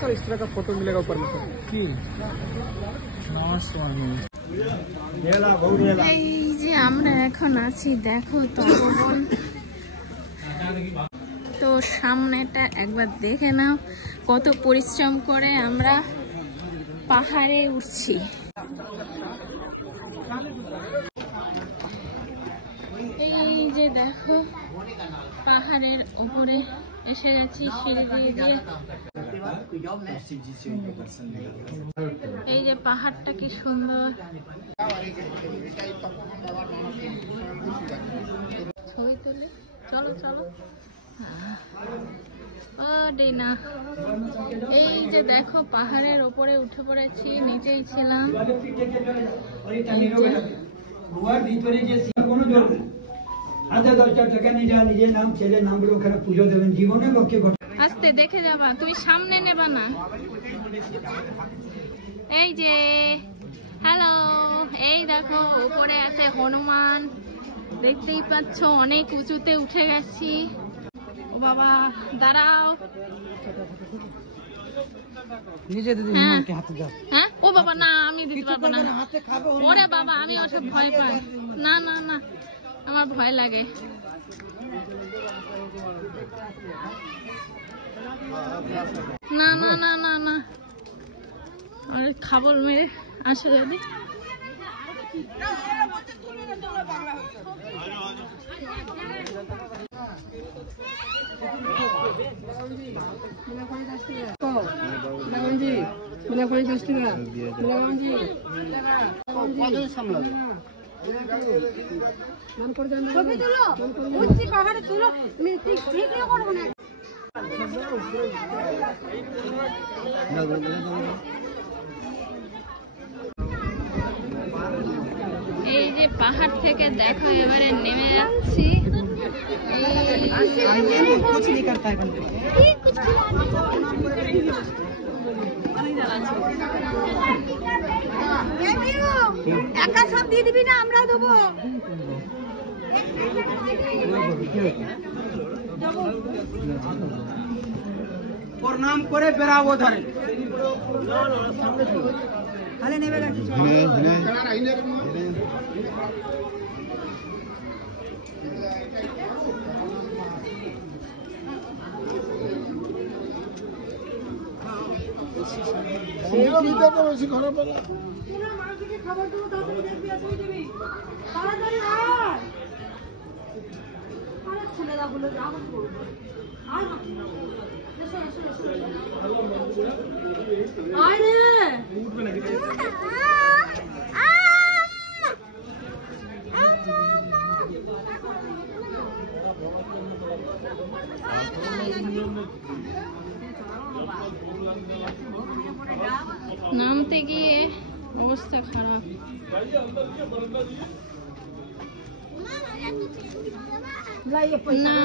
Sir इस तरह का फोटो मिलेगा ऊपर में सर की এই যে আমরা এখন আছি, দেখো তপবন। তো সামনেটা একবার দেখে নাও, কত পরিশ্রম করে আমরা পাহাড়ে উঠছি। এই যে দেখো পাহাড়ের উপরে এসে গেছি সিঁড়ি দিয়ে। এই যে পাহাড়টা কি সুন্দর, ছবি তুলে চলো চলো। ও ডিনা, এই যে দেখো পাহাড়ের উপরে উঠে পড়েছি, নিচেই ছিলাম। আস্তে দেখে যাবা, তুমি সামনে নেবা না। এই যে হ্যালো, এই দেখো উপরে আছে হনুমান, দেখতেই পাচ্ছ অনেক উঁচুতে উঠে গেছি। ও বাবা দাঁড়াও, হ্যাঁ ও বাবা না, আমি দিতে পারবো না। ওরে বাবা, আমি ওসব ভয় পাই না, না না আমার ভয় লাগে। না না না না না, খাবল মেরে আসে যদি। এই যে পাহাড় থেকে দেখো এবারে নেমে যাচ্ছি। একা সব দিয়ে দিবি না, আমরা দেবো। প্রণাম করে বেরাবো ধরে তাহলে নেবে খবর দেবো, তাড়াতাড়ি দেখবি, দিবি তাড়াতাড়ি খুলে দাও বলে নামতে গিয়ে অবস্থা খারাপ। না